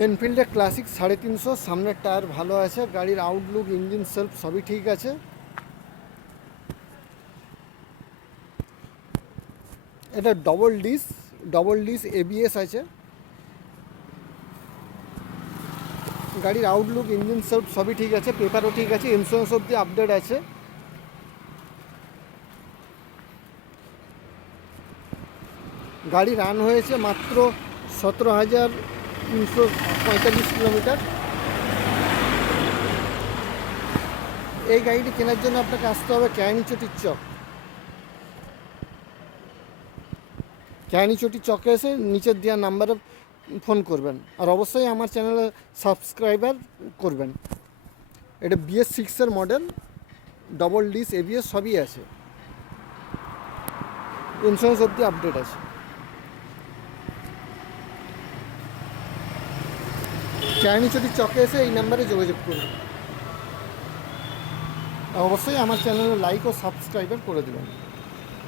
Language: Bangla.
এনফিল্ডের ক্লাসিক 350, সামনের টায়ার ভালো আছে, গাড়ির আউটলুক, ইঞ্জিন, সেলফ সবই ঠিক আছে। এটা ডবল ডিস এবিএস আছে। গাড়ির আউটলুক, ইঞ্জিন, সেলফ সবই ঠিক আছে, পেপারও ঠিক আছে, ইন্স্যুরেন্স অবধি আপডেট আছে। গাড়ি রান হয়েছে মাত্র 17,345 কিলোমিটার। এই গাড়িটি কেনার জন্য আপনাকে আসতে হবে কেরানীচটির চক। কেরানীচটির চকে এসে নিচের দেওয়া নাম্বারে ফোন করবেন, আর অবশ্যই আমার চ্যানেলে সাবস্ক্রাইবার করবেন। এটা BS6-এর মডেল, ডবল ডিস এবিএস সবই আছে, ইন্স্যুরেন্স অবধি আপডেট আছে। কেরানীচটির চকে এসে এই নাম্বারে যোগাযোগ করবেন, অবশ্যই আমার চ্যানেলে লাইক ও সাবস্ক্রাইবার করে দেবেন।